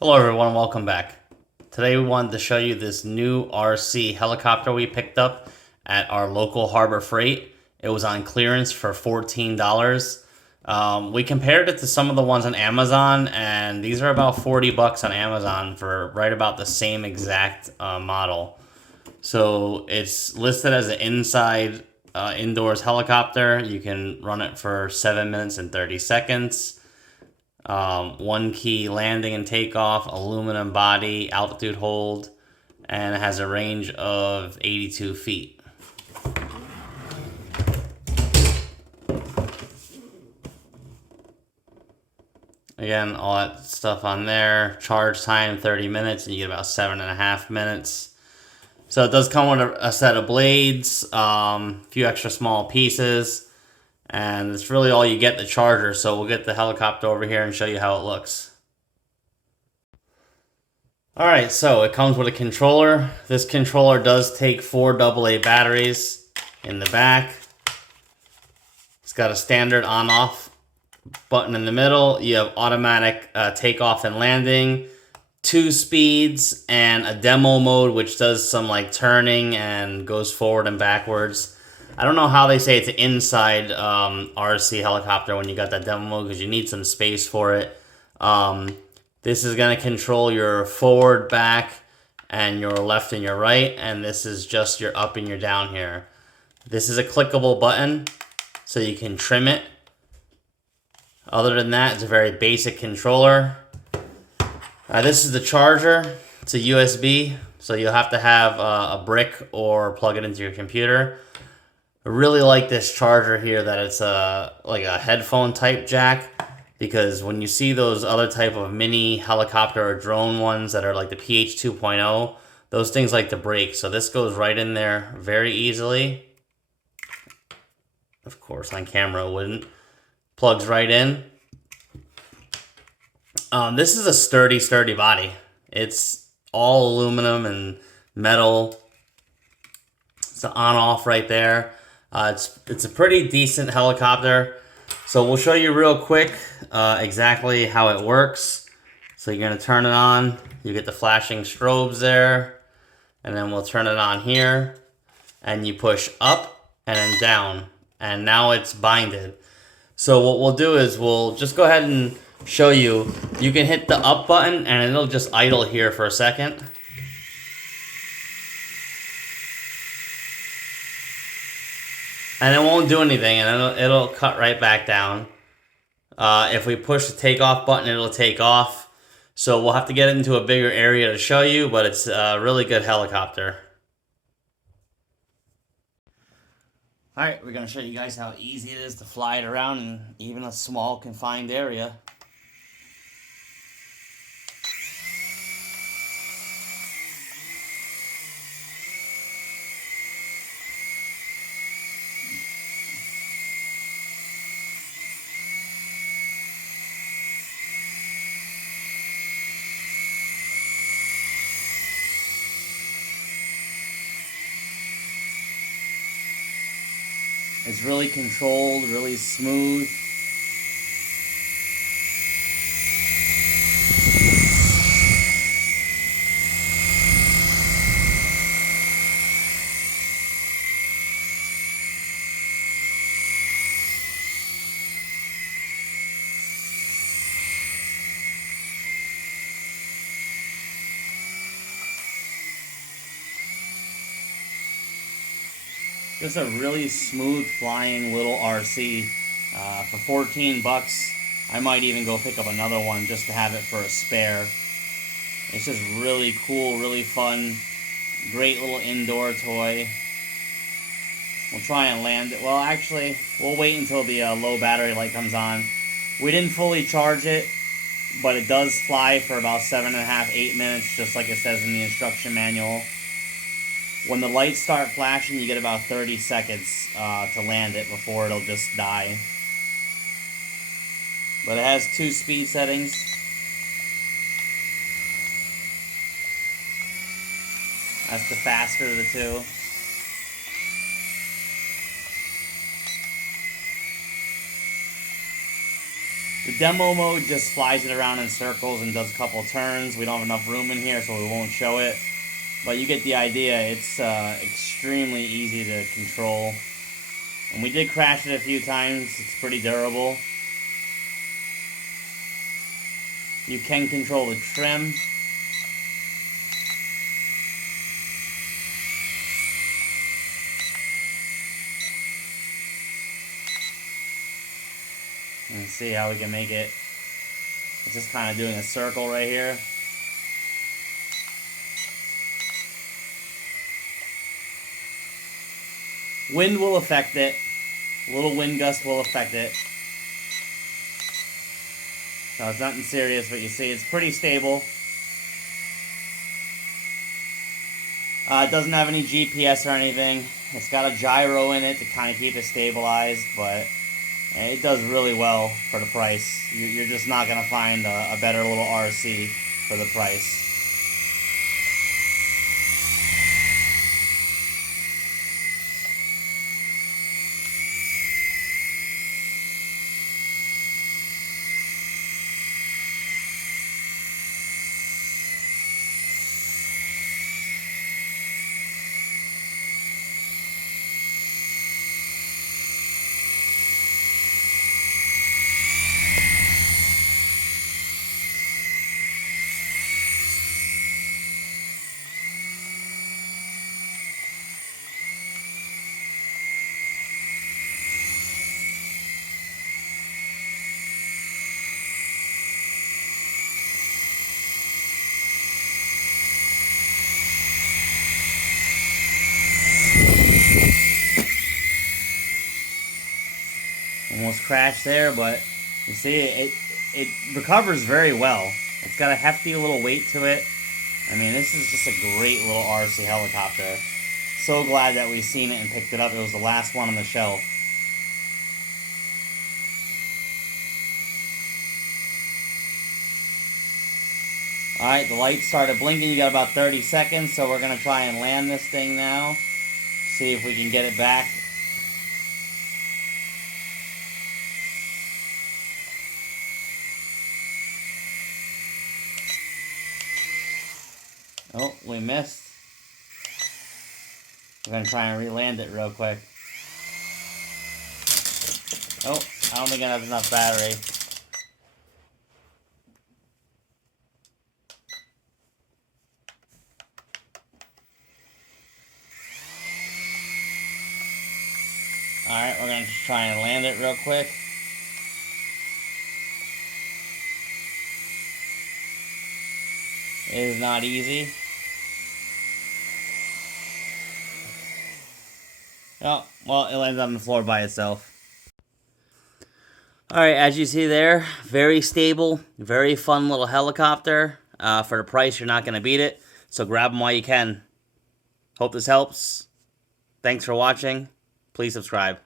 Hello everyone, welcome back. Today we wanted to show you this new RC helicopter we picked up at our local Harbor Freight. It was on clearance for $14. We compared it to some of the ones on Amazon, and these are about 40 bucks on Amazon for right about the same exact model. So it's listed as an inside indoors helicopter. You can run it for 7 minutes and 30 seconds. One key landing and takeoff, aluminum body, altitude hold, and it has a range of 82 feet. Again, all that stuff on there. Charge time 30 minutes, and you get about 7.5 minutes. So it does come with a set of blades, a few extra small pieces. And it's really all you get, the charger. So we'll get the helicopter over here and show you how it looks. Alright, so it comes with a controller. This controller does take 4 AA batteries in the back. It's got a standard on-off button in the middle. You have automatic takeoff and landing, 2 speeds, and a demo mode which does some like turning and goes forward and backwards. I don't know how they say it's an inside RC helicopter when you got that demo mode, because you need some space for it. This is going to control your forward, back, and your left and your right, and this is just your up and your down here. This is a clickable button, so you can trim it. Other than that, it's a very basic controller. This is the charger. It's a USB, so you'll have to have a brick or plug it into your computer. I really like this charger here, that it's like a headphone type jack, because when you see those other type of mini helicopter or drone ones that are like the PH 2.0, those things like to break. So this goes right in there very easily. Of course, on camera it wouldn't. Plugs right in. This is a sturdy body. It's all aluminum and metal. It's the on-off right there. It's a pretty decent helicopter. So we'll show you real quick exactly how it works. So you're going to turn it on. You get the flashing strobes there. And then we'll turn it on here. And you push up and then down. And now it's binded. So what we'll do is we'll just go ahead and show you. You can hit the up button and it'll just idle here for a second. And it won't do anything, and it'll cut right back down. If we push the takeoff button, it'll take off. So we'll have to get it into a bigger area to show you, but it's a really good helicopter. Alright, we're going to show you guys how easy it is to fly it around in even a small confined area. It's really controlled, really smooth. Just a really smooth flying little RC. For 14 bucks, I might even go pick up another one just to have it for a spare. It's just really cool, really fun, great little indoor toy. We'll try and land it. Well, actually, we'll wait until the low battery light comes on. We didn't fully charge it, but it does fly for about 7.5, 8 minutes, just like it says in the instruction manual. When the lights start flashing, you get about 30 seconds to land it before it'll just die. But it has 2 speed settings. That's the faster of the 2. The demo mode just flies it around in circles and does a couple turns. We don't have enough room in here, so we won't show it. But you get the idea. It's extremely easy to control. And we did crash it a few times. It's pretty durable. You can control the trim. And see how we can make it. It's just kind of doing a circle right here. Wind will affect it. A little wind gust will affect it. So it's nothing serious, but you see it's pretty stable. It doesn't have any GPS or anything. It's got a gyro in it to kind of keep it stabilized, but it does really well for the price. You're just not going to find a better little RC for the price. Almost crashed there, but you see it recovers very well. It's got a hefty little weight to it. I mean, this is just a great little RC helicopter. So glad that we've seen it and picked it up. It was the last one on the shelf. Alright, the lights started blinking. You got about 30 seconds, so we're going to try and land this thing now. See if we can get it back. Oh, we missed. We're going to try and re-land it real quick. Oh, I don't think I have enough battery. Alright, we're going to just try and land it real quick. It is not easy. Oh, well, it lands on the floor by itself. Alright, as you see there, very stable, very fun little helicopter. For the price, you're not going to beat it. So grab them while you can. Hope this helps. Thanks for watching. Please subscribe.